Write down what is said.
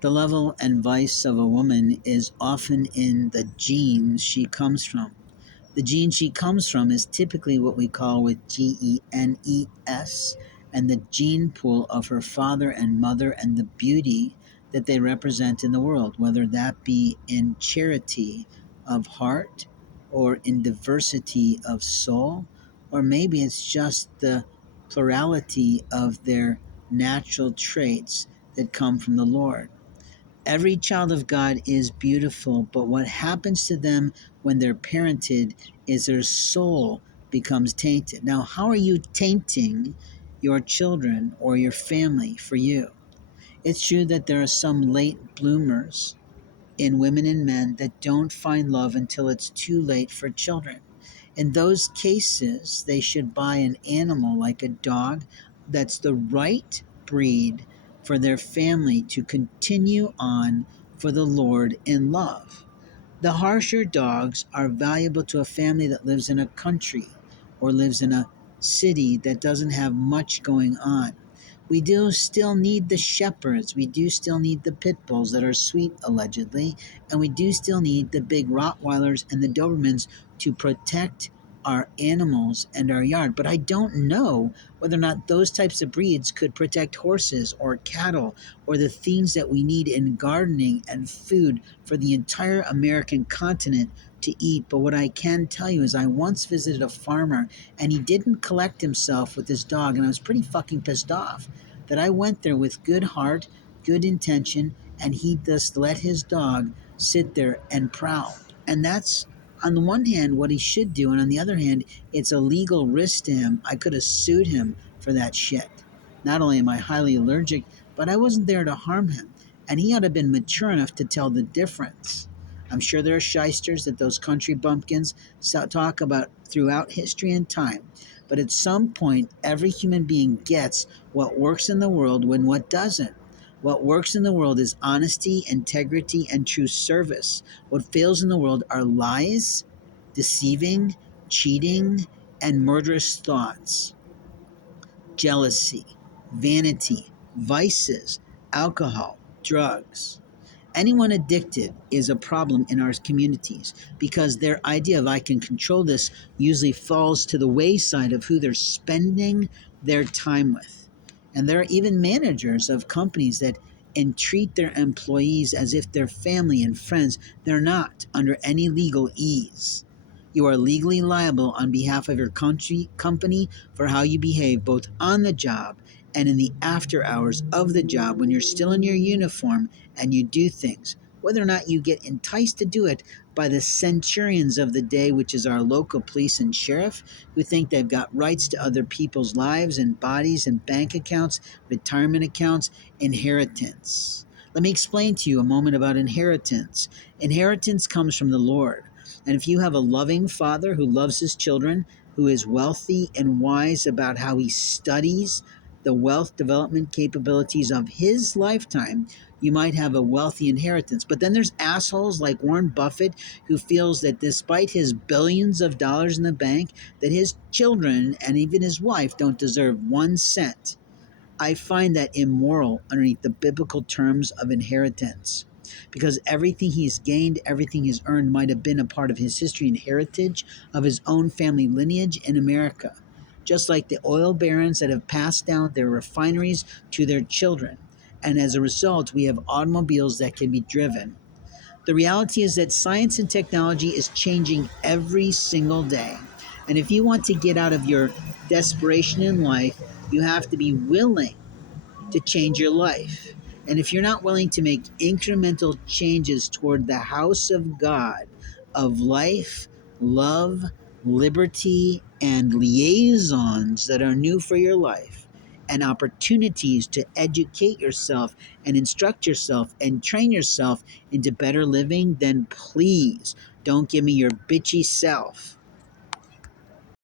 The level and vice of a woman is often in the genes she comes from. The gene she comes from is typically what we call with GENES, and the gene pool of her father and mother and the beauty that they represent in the world, whether that be in charity of heart or in diversity of soul, or maybe it's just the plurality of their natural traits that come from the Lord. Every child of God is beautiful, but what happens to them when they're parented is their soul becomes tainted. Now, how are you tainting your children or your family for you? It's true that there are some late bloomers in women and men that don't find love until it's too late for children. In those cases, they should buy an animal like a dog that's the right breed for their family to continue on for the Lord in love. The harsher dogs are valuable to a family that lives in a country or lives in a city that doesn't have much going on. We do still need the shepherds. We do still need the pit bulls that are sweet, allegedly. And we do still need the big Rottweilers and the Dobermans to protect our animals and our yard. But I don't know whether or not those types of breeds could protect horses or cattle or the things that we need in gardening and food for the entire American continent to eat. But what I can tell you is I once visited a farmer and he didn't collect himself with his dog, and I was pretty fucking pissed off that I went there with good heart, good intention, and he just let his dog sit there and prowl. And that's, on the one hand, what he should do, and on the other hand, it's a legal risk to him. I could have sued him for that shit. Not only am I highly allergic, but I wasn't there to harm him, and he ought to have been mature enough to tell the difference. I'm sure there are shysters that those country bumpkins talk about throughout history and time, but at some point, every human being gets what works in the world when what doesn't. What works in the world is honesty, integrity, and true service. What fails in the world are lies, deceiving, cheating, and murderous thoughts, jealousy, vanity, vices, alcohol, drugs. Anyone addicted is a problem in our communities because their idea of I can control this usually falls to the wayside of who they're spending their time with. And there are even managers of companies that entreat their employees as if they're family and friends. They're not under any legal ease. You are legally liable on behalf of your company for how you behave both on the job and in the after hours of the job when you're still in your uniform and you do things, whether or not you get enticed to do it by the centurions of the day, which is our local police and sheriff, who think they've got rights to other people's lives and bodies and bank accounts, retirement accounts, inheritance. Let me explain to you a moment about inheritance. Inheritance comes from the Lord. And if you have a loving father who loves his children, who is wealthy and wise about how he studies the wealth development capabilities of his lifetime, you might have a wealthy inheritance. But then there's assholes like Warren Buffett who feels that despite his billions of dollars in the bank, that his children and even his wife don't deserve 1 cent. I find that immoral underneath the biblical terms of inheritance because everything he's gained, everything he's earned might have been a part of his history and heritage of his own family lineage in America, just like the oil barons that have passed down their refineries to their children. And as a result, we have automobiles that can be driven. The reality is that science and technology is changing every single day. And if you want to get out of your desperation in life, you have to be willing to change your life. And if you're not willing to make incremental changes toward the house of God, of life, love, liberty, and liaisons that are new for your life, and opportunities to educate yourself and instruct yourself and train yourself into better living, then please don't give me your bitchy self